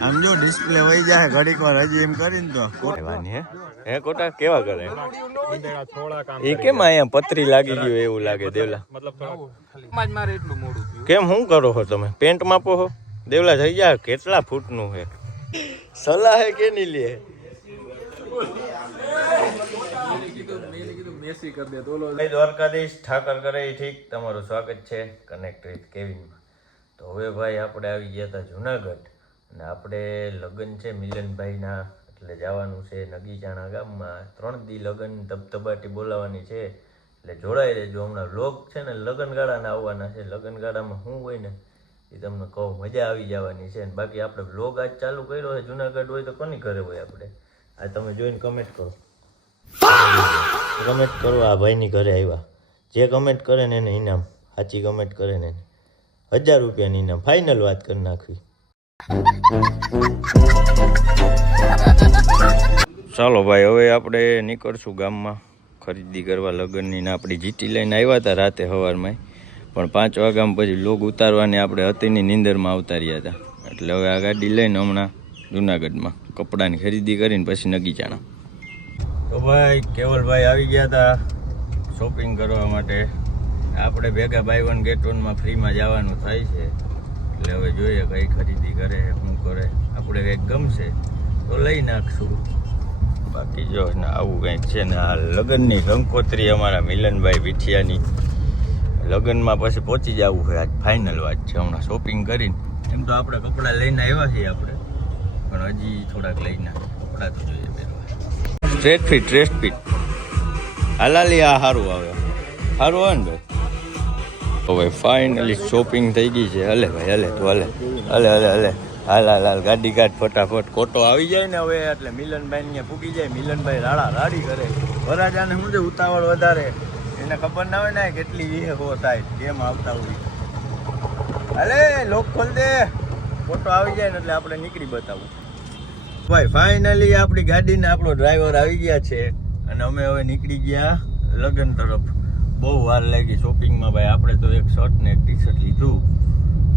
આમ જો ડિસ્પ્લે વહી જાય ઘડીક વાર હજી એમ કરીને તો. કોટવાની હે. હે કોટા કેવા કરે? એ કેમ અહીંયા પતરી લાગી ગયું એવું લાગે દેવલા? કેમ શું કરો છો તમે? પેન્ટ માપો છો? દેવલા થઈ જાય કેટલા ફૂટનું છે? સલાહ હે કે નહીં લે? દ્વારકાધીશ ઠાકર કરે ઠીક તમારું સ્વાગત છે. કનેક્ટ વિથ કેવિનમાં તો હવે ભાઈ આપણે આવી ગયા હતા જુનાગઢ અને આપણે લગ્ન છે મિલનભાઈના એટલે જવાનું છે નગીચાણા ગામમાં. ત્રણ દી લગ્ન ધબધબાટી બોલાવવાની છે એટલે જોડાઈ રહેજો. હમણાં લોક છે ને લગ્નગાળાના આવવાના છે. લગ્નગાળામાં શું હોય ને એ તમને કહું મજા આવી જવાની છે. અને બાકી આપણે બ્લોગ આજ ચાલુ કર્યો હોય જુનાગઢ હોય તો કોની ઘરે હોય આપણે? આ તમે જોઈને કમેન્ટ કરો. કમેન્ટ કરો આ ભાઈની ઘરે આવ્યા. જે કમેન્ટ કરે ને એને ઇનામ. સાચી કમેન્ટ કરે ને એને. હજાર રૂપિયાની ને ફાઇનલ વાત કરી નાખવી. ચાલો ભાઈ હવે આપણે નીકળશું ગામમાં. ખરીદી કરવા લગ્નની ને આપણી જીટી લઈને આવ્યા હતા રાતે સવારમાં પણ પાંચ વાગ્યા પછી લોગ ઉતારવાની આપણે હતીની નીંદરમાં ઉતાર્યા હતા. એટલે હવે આ ગાડી લઈને હમણાં જુનાગઢમાં કપડાની ખરીદી કરીને પછી નગીચાણા. તો ભાઈ કેવલભાઈ આવી ગયા હતા શોપિંગ કરવા માટે. આપણે ભેગા બાય વન ગેટ વનમાં ફ્રીમાં જવાનું થાય છે. એટલે હવે જોઈએ કઈ ખરીદી કરે, શું કરે. આપણે કંઈક ગમશે તો લઈ નાખશું. બાકી જો ને આવું કંઈક છે ને આ લગ્નની કંકોત્રી અમારા મિલનભાઈ વિઠિયાની. લગ્નમાં પછી પહોંચી જવું હોય આજ ફાઇનલ વાત છે. હમણાં શોપિંગ કરીને. એમ તો આપણે કપડાં લઈને આવ્યા છીએ આપણે. પણ હજી થોડાક લઈને કપડાં તો જોઈએ પહેરવા. સ્ટ્રેટ ફિટ સ્ટ્રેટ ફિટ હાલાલી આ સારું આવે. સારું આવે ને ભાઈ? તો ભાઈ ફાઇનલી શોપિંગ થઈ ગઈ છે. હલે ભાઈ, હલે, તો હલે. હલે હલે હલે. હાલ હાલ હાલ, ગાડી કાઢ ફટાફટ. કોટો આવી જાય ને હવે, એટલે મિલનભાઈ ને પૂગી જાય. મિલનભાઈ રાડા રાડી કરે. વરાજાને શું છે? ઉતાવળ વધારે. એને ખબર ના હોય ને કેટલી એ હો થાય. કેમ આવતા હોય. હાલે, લોક ખોલ દે. કોટો આવી જાય ને એટલે આપણે નીકળી બતાવું. ભાઈ ફાઇનલી આપણી ગાડીને આપણો ડ્રાઈવર આવી ગયા છે. અને અમે હવે નીકળી ગયા લગ્ન તરફ. બહુ વાર લાગી શોપિંગમાં ભાઈ. આપણે તો એક શર્ટ ને એક ટી શર્ટ લીધું.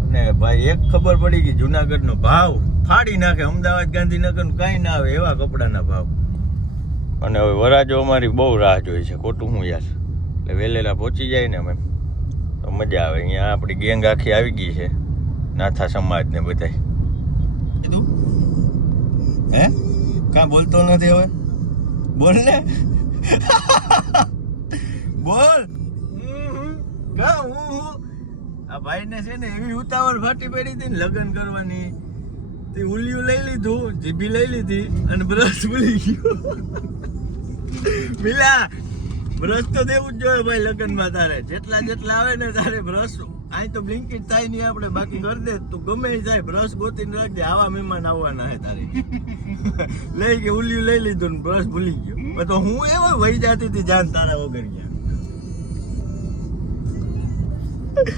અને ભાઈ, એક ખબર પડી ગઈ, જુનાગઢનો ભાવ ફાડી નાખે. અમદાવાદ ગાંધીનગર કાંઈ ના આવે એવા કપડાના ભાવ. અને હવે વરાજો અમારી બહુ રાહ જોઈ છે, ખોટું હું યાર. એટલે વહેલેલા પહોંચી જાય ને અમે. તો મજા આવે. અહીંયા આપણી ગેંગ આખી આવી ગઈ છે, નાથા સમાજ ને બધાય. કીધું? હે? કાં બોલતો નથી હવે? બોલ ને. બોલ. હું? આ ભાઈને છે ને એવી ઉતાવળ ફાટી પડી હતી ને લગ્ન કરવાની. તે ઉલિયું લઈ લીધું, જીભી લઈ લીધી અને બ્રશ ભૂલી ગયો. મિલા, બ્રશ તો દેવું જ જોઈએ ભાઈ લગ્નમાં તારે. જેટલા જેટલા આવે ને તારે બ્રશ. અહીં તો બ્લિંકિટ થાય નહીં આપણે, બાકી કરી દે. તું ગમે જાય, બ્રશ ગોતીને રાખજે આવા મહેમાન આવવાના હે તારે. લઈ કે ઉલિયું લઈ લીધું ને બ્રશ ભૂલી ગયો. તો હું એવો વહી જાતી હતી, જાન તારા વગર ગયા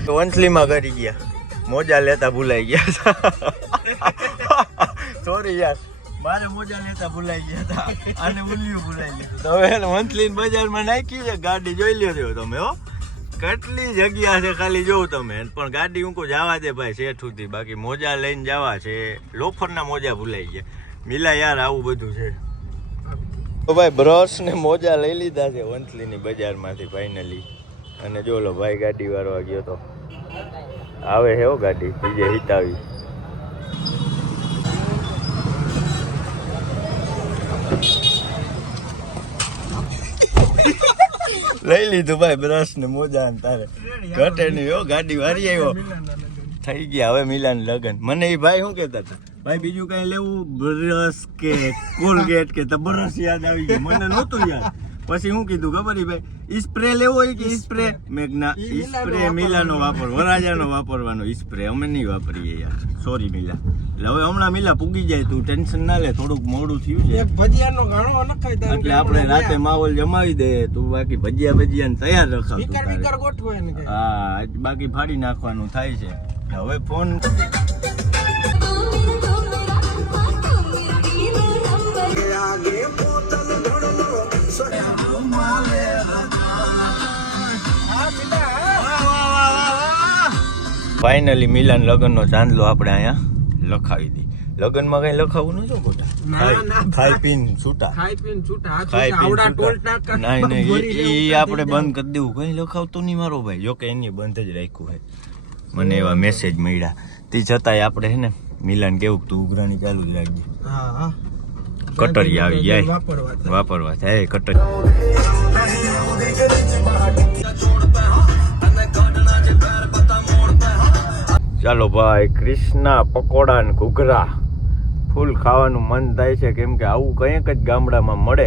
વંથલીમાં કરી ગયા. મોજા લેતા ભૂલાઈ ગયા સોરી યાર. મારે મોજા લેતા ભૂલાઈ ગયા હતા. અને ઉલિયું ભૂલાઈ ગયું તમે વંથલી બજારમાં નાખી છે. ગાડી જોઈ લ્યો તમે, હો. કેટલી જગ્યા છે ખાલી જોઉં તમે. પણ ગાડી હું જવા દે ભાઈ શેઠ સુધી. બાકી મોજા લઈને જવા છે. લોફરના મોજા ભૂલાઈ ગયા. મિલા યાર આવું બધું છે. તો ભાઈ બ્રશ ને મોજા લઈ લીધા છે વંથલીની બજારમાંથી ફાઇનલી અને જો લો ભાઈ, ગાડી વાળવા ગયો તો. આવે હેવો ગાડી, બીજે હિતાવી. લઈ લીધું ભાઈ બ્રશ ને મોજા ને તારે. ઘટે નહીં હો, ગાડી વારી આવ્યો. થઈ ગયા હવે મિલાન લગન. મને એ ભાઈ શું કહેતા હતા? ભાઈ, બીજું કઈ લેવું? બ્રશ કે કોલગેટ કે તો બ્રશ યાદ આવી ગયું. મને નહોતું યાદ. પછી શું કીધું ખબર ભાઈ સ્પ્રે લેવો હોય કે સ્પ્રે મેઘના સ્પ્રે મિલાનો વાપર વરાજાનો વાપરવાનો સ્પ્રે અમે નહીં વાપરીએ યાર સોરી મિલા એટલે હવે હમણાં મિલા પૂગી જાય તું ટેન્શન ના લે થોડુંક મોડું થયું છે ભજીયાનો ગાણો નખાય દે એટલે આપણે રાતે માહોલ જમાવી દે તું બાકી ભજીયા ભજીયા તૈયાર રખાવ વિકર વિકર ગોઠવો એને હા બાકી ફાડી નાખવાનું થાય છે હવે ફોન ફાઇનલી મિલાન લગ્નનો ચાંદલો આપણે અહીંયા લખાવી દી. લગ્નમાં કઈ લખાવું નતું ના, ખાઈ- ના, ખાઈ પીને છૂટા ખાઈ પીન છૂટા ખાઈ પીન આવડા ટોલ ટાકા છૂટા. નહીં નહીં કાંઈ આપણે બંધ કરી દેવું. કઈ લખાવતું નહીં મારો ભાઈ. જો કે એની બંધ જ રાખ્યું છે. મને એવા મેસેજ મળ્યા. તે છતાંય આપણે હે ને મિલાન કેવું તું ઉઘરાણી ચાલુ જ રાખજે. હા હા. કટરી આવી જાય. વાપરવા. વાપરવા જાય કટરી. ચાલો ભાઈ કૃષ્ણા પકોડા ને ઘૂઘરા. ફૂલ ખાવાનું મન થાય છે કેમ કે આવું કંઈક જ ગામડામાં મળે.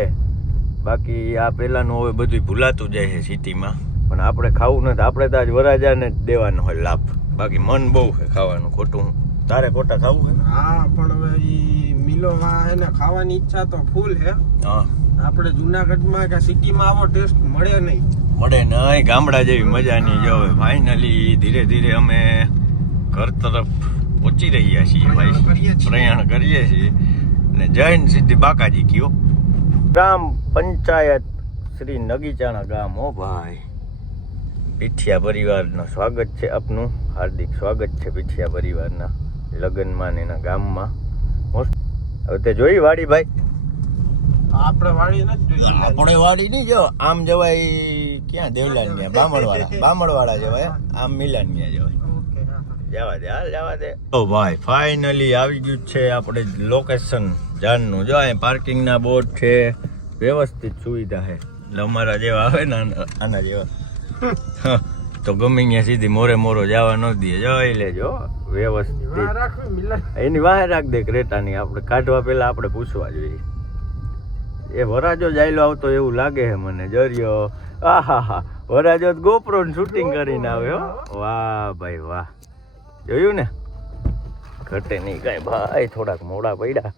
બાકી આ પહેલાંનું હવે બધું ભૂલાતું જાય છે સિટીમાં. પણ આપણે ખાવું નથી. આપણે તો આજ વરાજાને જ દેવાનો હોય લાભ. બાકી મન બહુ છે ખાવાનું ખોટું. તારે ખોટા ખાવું છે? હા પણ હવે ઈ મિલોમાં એને ખાવાની ઈચ્છા તો ફૂલ હે હા. આપણે જુનાગઢમાં કે સિટીમાં આવો ટેસ્ટ મળે નહીં. મળે નહીં. ગામડા જેવી મજા નહીં જો ફાઇનલી ધીરે ધીરે અમે ઘર તરફ પહોંચી રહ્યા છીએ પ્રયાણ કરીએ ભાઈ. છીએ. પ્રયાણ કરીએ છીએ. ને જૈન સિદ્ધિ બાકાજી કયો. ગ્રામ પંચાયત શ્રી નગીચાણા ગામ હો ભાઈ. પીઠિયા પરિવારનો સ્વાગત છે આપનું. હાર્દિક સ્વાગત છે પીઠિયા પરિવારના લગ્નમાં ને એના ગામમાં. મોસ્ટ હવે તે જોઈ વાડી ભાઈ? આપણે વાડી નથી જોઈ. આપણે વાડી નહીં જો. આમ જવાય ક્યાં? દેવલાન ગયા બામણવાળા બામણવાળા જવાય. આમ મિલાન ગયા જવાય. જવા દે હાલ જવા દે. તો ભાઈ ફાઇનલી આવી ગયું છે આપણે લોકેશન જાનનું જો અહીં પાર્કિંગ ના બોર્ડ છે વ્યવસ્થિત સુવિધા છે. એટલે અમારા જેવા આવે ને આના- આના જેવા. તો ગમે ત્યાં સીધી મોરે મોરો જવા ન દે. જોઈ લેજો વ્યવસ્થિત. એની વાહે રાખ દે ક્રેટાની. આપણે કાઢવા પહેલા આપણે પૂછવા જોઈએ. એ વરાજો જાયલો આવતો એવું લાગે છે મને જરિયો. આહા હા વરાજો ગોપ્રો શૂટિંગ કરીને આવ્યો વાહ ભાઈ વાહ. જોયું ને? ઘટે નહીં કાંઈ. ભાઈ થોડાક મોડા પડ્યા.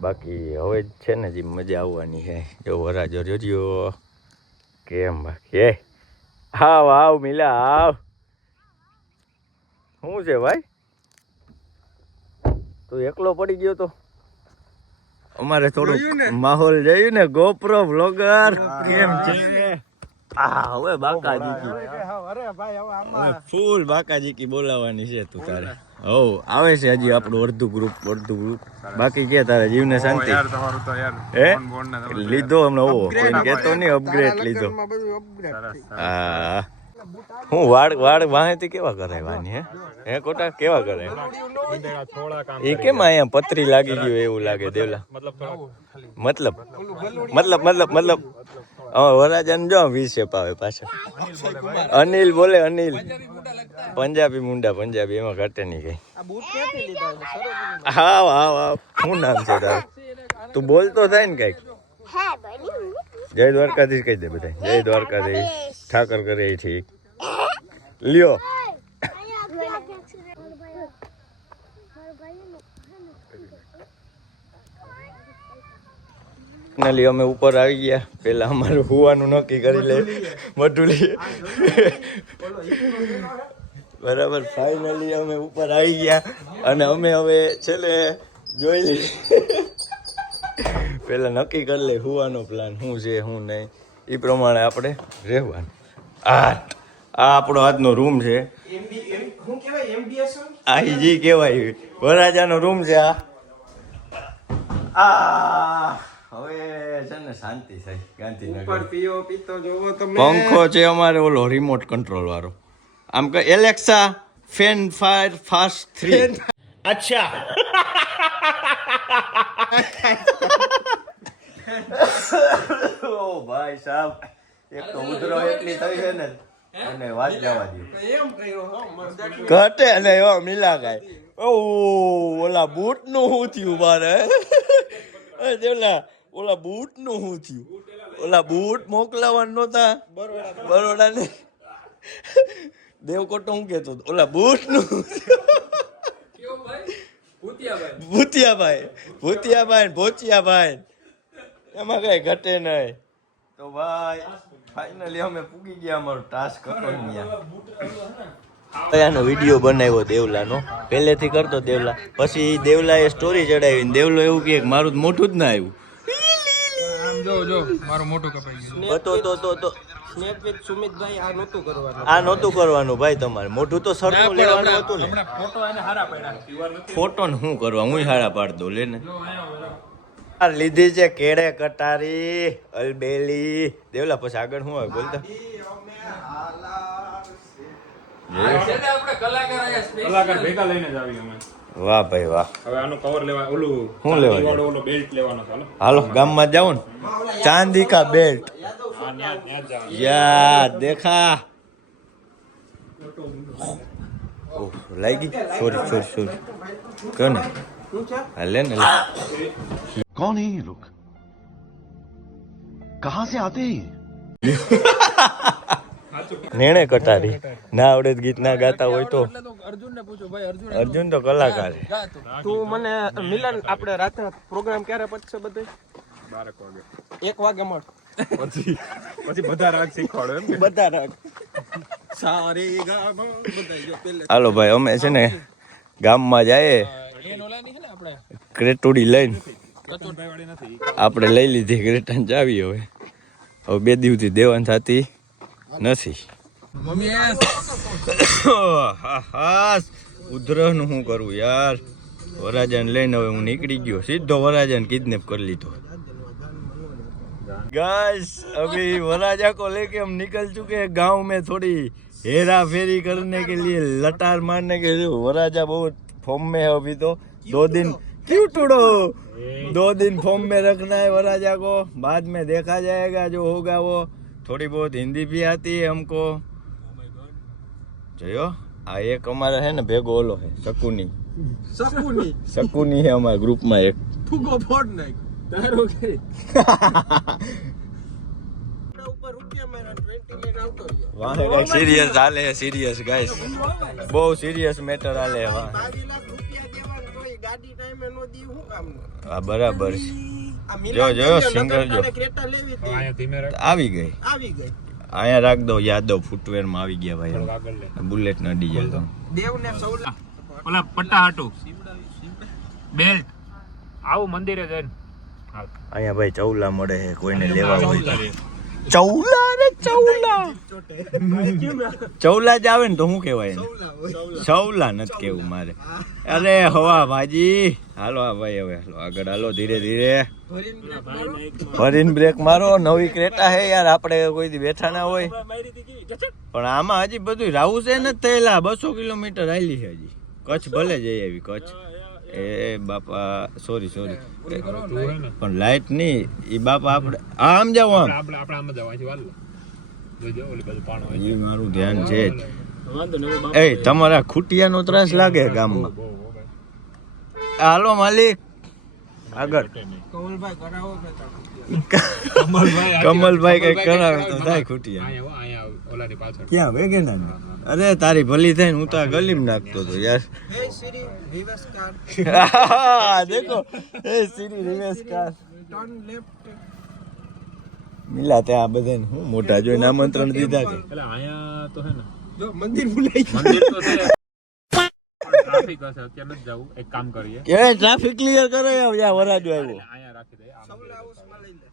બાકી હવે જ છે ને જે મજા આવવાની છે. જો વરાજો જોજો. કેમ બાકી? આવ આવ મિલા આવ શું છે ભાઈ? તું એકલો પડી ગયો તો? અમારે થોડું માહોલ જોયું ને? ગોપ્રો બ્લોગર કેમ છે? આ હવે બાકાજી કી. અરે ભાઈ હવે આમાં ફૂલ બાકાજી કી બોલાવાની છે તું તારે. હો આવે છે હજી આપણું અડધું ગ્રુપ અડધું ગ્રુપ બાકી કે તારે જીવને શાંતિ. તમારું તો યાર હે? લીધો હમણાં ઓવો કોઈને કહેતો નહીં અપગ્રેડ લીધો. હા. હું વાળ વાળ વાહેતી કેવા કરાવવાની હે? હે કોટા કેવા કરે એ કેમ અહીંયા પતરી લાગી ગયું એવું લાગે દેવલા? મતલબ મતલબ મતલબ મતલબ વરાજાને જો વી શેપ આવે પાછળ અનિલ બોલે અનિલ. પંજાબી મુંડા, પંજાબી, એમાં ઘટે નહીં કઈ. હાવ હાવ હાવ. શું નામ છે તું બોલતો થાય ને કંઈક. જય દ્વારકાધીશ કહી દે બધા જય દ્વારકાધીશ. ઠાકર કરે ઠીક લ્યો. ફાઇનલી અમે ઉપર આવી ગયા. પેલા અમારું હોવાનું નક્કી કરી લે. મટુલી બરાબર ફાઇનલી અમે ઉપર આવી ગયા. અને અમે હવે છેલ્લે જોઈ લઈએ. પેલા નક્કી કરી લે હુવાનો પ્લાન શું છે શું નહીં. એ પ્રમાણે આપણે રહેવાનું. આ આ આપણો આજનો રૂમ છે. આ જી કહેવાય. વરાજાનો રૂમ છે આ. આ. હવે છે ને શાંતિ થઈ ઉપર ગાંધીનગર પીઓપી તો જોવો તમે. પંખો છે અમારે ઓલો રિમોટ કંટ્રોલ વાળો. આમ કે Alexa fan fire fast three અચ્છા. ઓ ભાઈ સાહેબ એક તો ઉધરો એટલી થઈ છે ને અને વાત જવા દો ઘટે એવા મિલા ગાય ઓ ઓલા બૂટનું શું થયું મારે? એ દેવલા ઓલા બૂટનું શું થયું? ઓલા બૂટ મોકલાવાના નહોતા? બરોડા ને દેવકોટ હું કેતો ઓલા બૂટનું ભૂતિયાભાઈ. ભૂતિયાભાઈ ભોચિયાભાઈ એમાં કઈ ઘટે નહીં. તો ભાઈ ફાઇનલી અમે પૂગી ગયા અમારો ટાસ્ક હતો ને ત્યાં વીડિયો બનાવ્યો દેવલાનો. પહેલેથી કરતો દેવલા. પછી દેવલાએ સ્ટોરી ચડાવીને દેવલો એવું કે મારું મોટું જ ના આવ્યું. જો જો મારો મોટો કપાઈ ગયો. તો તો તો તો તો. સ્નેપ વિથ સુમિતભાઈ આ નહોતું કરવાનું. આ નહોતું કરવાનું ભાઈ તમારે. મોઢું તો સરખું લેવાનું હતું ને. ફોટો એને હારા પડ્યા. ફોટો ને શું કરવા? હું હારા પાડ દો લે ને. આ લીધી છે કેળે કટારી અલબેલી. દેવલા પછી આગળ શું હોય બોલતા? કલાકાર ભેગા લઈને જ આવી અમે. વાહ ભાઈ વાહ હવે આનું કવર લેવા ઓલું શું લેવા ચાંદી વાળો ઓલો બેલ્ટ લેવાનો ચાલો હાલો ગામમાં જાઓ ને ચાંદી કા બેલ્ટ હા ન્યા ન્યા જ જવાનું યા દેખા ઓહ લાગી સોરી સોરી સોરી કયો ને શું છે હા લે ને લે. कौन है ये लोग कहां से आते हैं ये? નેણે કટારી. ના આવડે ગીત ના ગાતા હોય તો. અર્જુન ને પૂછો ભાઈ અર્જુન અર્જુન તો કલાકાર તું. મને મિલન આપણે રાતે પ્રોગ્રામ ક્યારે પતશે બધે? બારક વાગે. એક વાગે મળ. પછી પછી બધા રાગ શીખવાડો એમ બધા રાગ. સારી ગામો હાલો ભાઈ અમે છે ને ગામમાં જાય એ નોલાની છે ને આપણે? ક્રેટુડી લઈને. આપણે લઈ લીધી ક્રેટાન ચાવી હવે. હવે બે દિવસથી દેવાન થતી. નથી હાસ ઉધરસનું શું કરવું યાર વરાજાને લઈને હવે હું નીકળી ગયો સીધો વરાજાને કિડનેપ કરી લીધો गाइस अभी वराजा को लेके हम निकल चुके हैं गांव में थोड़ी हेरा फेरी करने के लिए लटार मारने के लिए वराजा बहुत फॉर्म में है अभी तो दो दिन क्यों टूटो दो दिन फॉर्म में रखना है वराजा को बाद में देखा जाएगा जो होगा वो થોડી બહુ હિન્દી ભી આતી હે હમકો જોયો આ એક અમારે હે ને ભેગો ઓલો હે શકુની. શકુની. શકુની હે અમારા ગ્રુપમાં એક. ફુગો ફોડ નાખ. તારો કે. સિરિયસ ગાઈસ બહુ સિરિયસ મેટર હાલે વાહ બરાબર છે. જો, જો, સિંગલ જો. આવી ગઈ. આવી ગઈ. અહીંયા રાખ દો યાદવ ફૂટવેરમાં આવી ગયા ભાઈ. બુલેટ ના ડીઝલ તો. દેવને સૌલા ઓલા પટ્ટા હાટુ બેલ્ટ. આવું મંદિરે જઈને. અહીંયા ભાઈ ચૌલા મળે છે કોઈને લેવા હોય ચૌલા રે ચૌલા. ચૌલા જ આવે ને તો શું કહેવાય ચૌલા નથી કેવું મારે. અરે હવા ભાજી. હાલો આ ભાઈ હવે હાલો આગળ હાલો ધીરે ધીરે. ફરીને બ્રેક મારો. નવી ક્રેટા હે યાર આપણે કોઈ દી બેઠા ના હોય. પણ આમાં હજી બધું રાવું છે ને થયેલા બસો કિલોમીટર આવેલી છે હજી. કચ્છ ભલે જઈ આવી કચ્છ. એ બાપા સોરી સોરી પણ લાઈટ નહીં એ બાપા આપણે આમ જાવ આમ. આપણે એ મારું ધ્યાન છે જ. એ તમારા ખૂટિયાનો ત્રાસ લાગે ગામમાં. હાલો માલિક. આગળ. કમલભાઈ કરાવો કે તમે? કમલભાઈ કમલભાઈ કંઈક કરાવે તો થાય પાછળ. ક્યાં વેગેના અરે તારી ભલી થાય હું તો આ ગલીમાં નાખતો હતો યાર. દેખો. એ સિરી રિવર્સ કાર મિલા ત્યાં આ બધાને હું મોટા જોઈને આમંત્રણ દીધા કે અહીંયા તો હે ને. જો મંદિર ભૂલાઈ મંદિર તો છે. ટ્રાફિક હશે અત્યારે નથી જવું. એક કામ કરીએ. કે ટ્રાફિક ક્લિયર કરે ત્યાં વરાજો આવ્યો. અહીંયા રાખી દઈએ આ મંદિર સૌલા હાઉસમાં લઈ લે.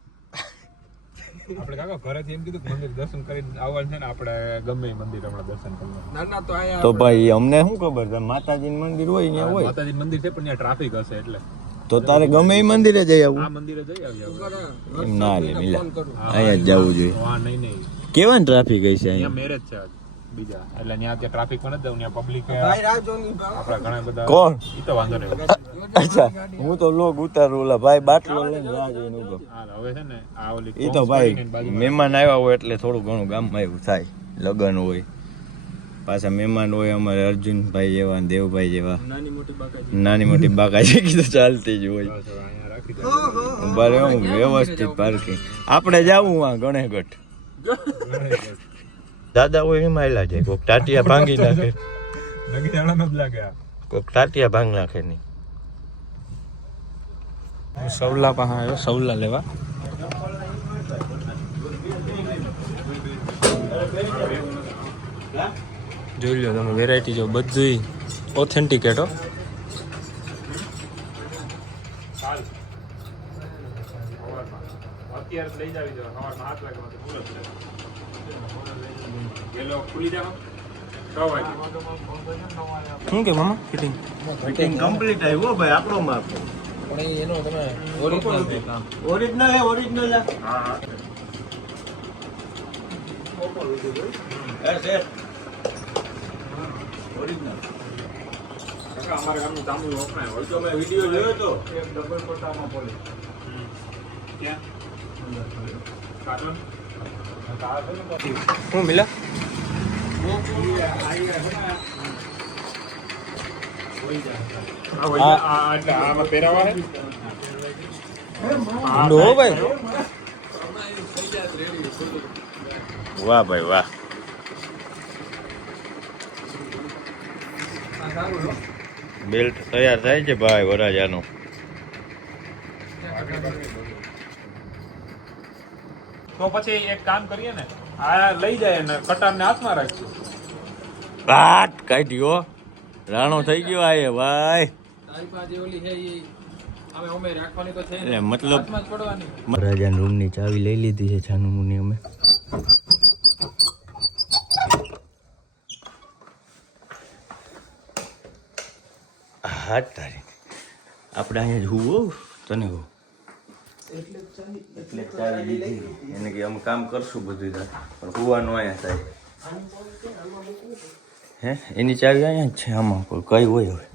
આપણે કાકા ઘરેથી એમ કીધું મંદિર દર્શન કરીને આવવાનું છે ને આપણે ગમે મંદિર હમણાં દર્શન કરવા ના ના તો આયા તો ભાઈ અમને શું ખબર? છે માતાજીનું મંદિર હોય ત્યાં હોય. માતાજી મંદિર છે પણ ત્યાં ટ્રાફિક હશે એટલે. તો તારે ગમે એ મંદિરે જઈ આવું. મંદિરે જઈ એમ ના લે મિલા. અહીંયા જ જવું જોઈએ. હા નહીં નહીં. કેવા ટ્રાફિક હશે અહીંયા? મેરેજ છે બીજા. એટલે ત્યાં ત્યાં ટ્રાફિકમાં નથી જવું ત્યાં પબ્લિક ભાઈ આપણા ઘણા બધા કોણ? એ તો વાંધો નહીં. અચ્છા હું તો લોગ ઉતારું ઓલા ભાઈ બાટલો લઈને રાહ જોઈને ઊભો હવે છે ને આ ઓલી એ તો ભાઈ મહેમાન આવ્યા હોય એટલે થોડું ઘણું ગામમાં એવું થાય લગન હોય. પાછા મહેમાન હોય અમારે અર્જુનભાઈ જેવા દેવભાઈ જેવા. નાની મોટી બાકાજી. નાની કીધું ચાલતી જ હોય. અહીંયા રાખી દે. હો હો બરે હું વ્યવસ્થિત પાર્કિંગ આપણે જાવું આ ગણેગઢ. દાદા હોય એમાં એલા જાય. કોક ટાટિયા ભાંગી નાખે. જાણા જ લાગે કોક ટાટિયા ભાંગ નાખે નહીં સવલા પાસે આવ્યો સવલા લેવા. જોઈ લો તમે વેરાયટી જો બધી ઓથેન્ટિકેટ હો અત્યારે લઈ જાવી જો સવારમાં હાથ લાગવા શું કે મામા? ફિટિંગ ફિટિંગ કમ્પ્લીટ આવ્યો ભાઈ આપણો માપ પણ એનો તમે ઓરિજિનલ છે. ઓરિજિનલ હે ઓરિજિનલ હા હા. કાકા અમારા ગામનું તાંબુ વપરાય. હોય તો મેં વીડિયો જોયો તો? એક ડબલ પટ્ટામાં પોલી ક્યાં? કાર્ટૂન શું મિલા? નો ભાઈ. વાહ ભાઈ વાહ. બેલ્ટ તૈયાર થાય છે ભાઈ વરાજાનું તો પછી એક કામ કરીએ ને આ લઈ જાય ને કટારને હાથમાં રાખીએ. કાટ કાઢ્યો. રાણો થઈ ગયો આ એ ભાઈ. મતલબ હાથમાં જ રૂમની ચાવી લઈ લીધી છે છાનું અમે. હાથ તારી. આપણે અહીંયા જુઓ તને કહું. એટલે ચાવી લીધી. એને કે અમે કામ કરશું બધું પણ નો અહીંયા થાય. હે? એની ચાવી અહીંયા જ છે. આમાં કોઈ કઈ હોય હવે.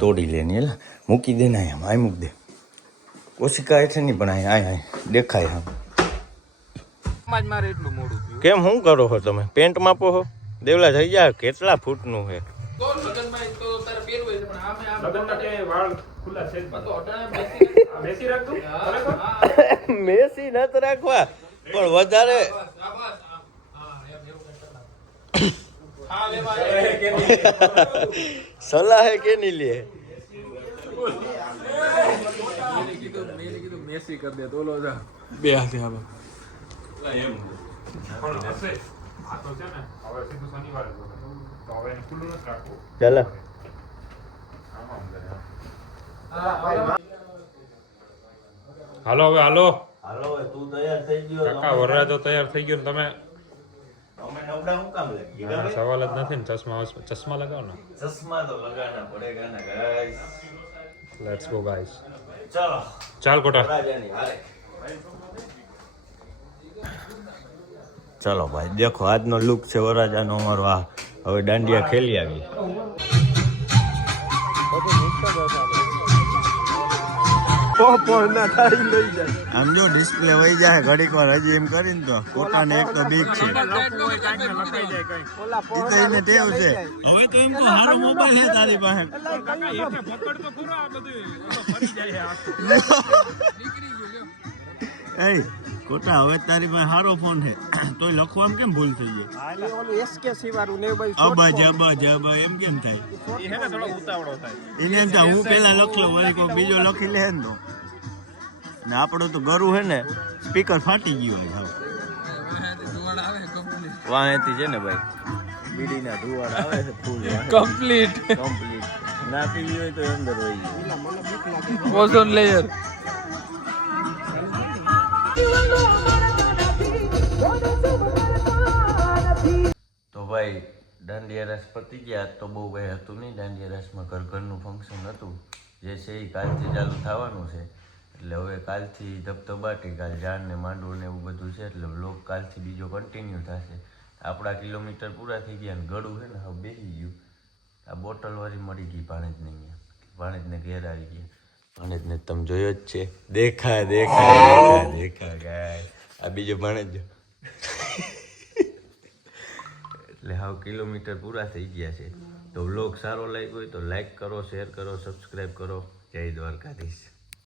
તોડી લેની એટલે મૂકી દે ને અહીંયા. આય મૂકી દે. ઓશિકા હેઠે નહીં પણ અહીંયા અહીંયા દેખાય આમ. કેમ શું કરો છો તમે? પેન્ટ માપો છો દેવલા થઈ જાય કેટલા ફૂટનું છે? તો તારે પહેરવું છે પણ આમે ક્યાંય વાળ ખુલ્લા છે. તો અટાણે મેસી નત રાખવા. પણ વધારે. સલાહ હે કે નહીં લે? મેસી કરી દે તો ઓલો જા બે હાથે આવે પણ હશે હાલો હવે હાલો. હાલો તું તૈયાર થઈ ગયો. કાકા વરરાજો તૈયાર થઈ ગયો ને તમે? અમે હું કામ લાગી? સવાલ જ નથી ને ચશ્મા ચશ્મા લગાવો ને. ચશ્મા તો લગાવના પડેગા ના ગાઈસ લેટ્સ ગો ગાઈસ ચાલો. ચાલ કોટા. ચલો ભાઈ દેખો આજનો લુક છે વરાજાનો અમારો આ. હવે દાંડિયા ખેલી આવી. આમ જો ડિસ્પ્લે વહી જાય ઘડીક વાર. હજી એમ કરીને તો પોતાને એક તો બીક છે. તો એને ટેવ છે. હવે તો એમ તો હારો મોબાઈલ છે તારી પાસે. એ કોટા હવે તારી પાસે હારો ફોન છે. તોય લખવામાં કેમ ભૂલ થઈ જાય ઓલું એસકેસી વાળું ને ભાઈ અબજ અબજ અબ એમ કેમ થાય? એને એમ થાય હું પેલા લખલો વળી કોઈ બીજો લખી લે ને તો. ને આપણો તો ગરુ હે ને સ્પીકર ફાટી ગયું હોય હાવ. વાહેથી છે ને ભાઈ? બીડીના ધુવાડ આવે છે ફૂલ કમ્પ્લીટ કમ્પ્લીટ ના પીવી હોય તો અંદર હોય ઓઝોન લેયર ભાઈ દાંડિયા રાસ પતી ગયા તો બહુ ભાઈ હતું નહીં, દાંડિયા રાસમાં ઘર ઘરનું ફંક્શન હતું. જે છે એ કાલથી ચાલુ થવાનું છે. એટલે હવે કાલથી ધબધબાટી, કાલ જાણ ને માંડવું ને એવું બધું છે, એટલે બ્લોક કાલથી બીજો કન્ટિન્યુ થશે. આપણા કિલોમીટર પૂરા થઈ ગયા ને ગળું છે ને, હવે બેસી ગયું. આ બોટલવાળી મળી ગઈ ભાણેજને અહીંયા. ભાણેજને ઘેર આવી ગયા. ભાણેજને તમે જોયો જ છે. દેખા દેખા દેખા દેખા ગાય આ બીજો ભાણેજ એટલે હાવ કિલોમીટર પૂરા થઈ ગયા છે. તો વ્લોગ સારો લાગ્યો હોય તો લાઈક કરો શેર કરો સબસ્ક્રાઈબ કરો. જય દ્વારકાધીશ.